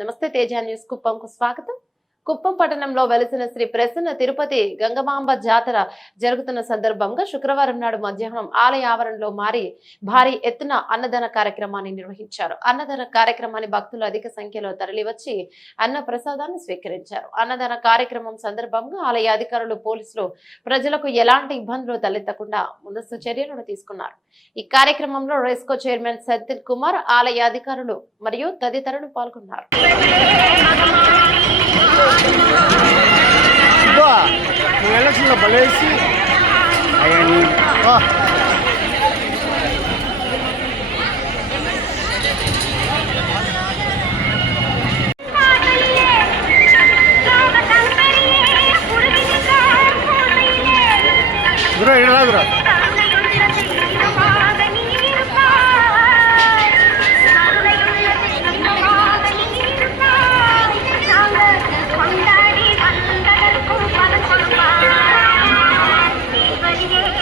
నమస్తే తేజ న్యూస్ కుప్పంకు స్వాగతం. కుప్పం పట్టణంలో వెలిసిన శ్రీ ప్రసన్న తిరుపతి గంగమాంబ జాతర జరుగుతున్న సందర్భంగా శుక్రవారం నాడు మధ్యాహ్నం ఆలయ ఆవరణలో భారీ ఎత్తున అన్నదాన కార్యక్రమాన్ని నిర్వహించారు. అన్నదాన కార్యక్రమాన్ని భక్తులు అధిక సంఖ్యలో తరలివచ్చి అన్న ప్రసాదాన్ని స్వీకరించారు. అన్నదాన కార్యక్రమం సందర్భంగా ఆలయ అధికారులు, పోలీసులు ప్రజలకు ఎలాంటి ఇబ్బందులు తలెత్తకుండా ముందస్తు చర్యలను తీసుకున్నారు. ఈ కార్యక్రమంలో రెస్కో చైర్మన్ సెంథిల్ కుమార్, ఆలయ అధికారులు మరియు తదితరులు పాల్గొన్నారు. ఎలక్షన్లో బలేసి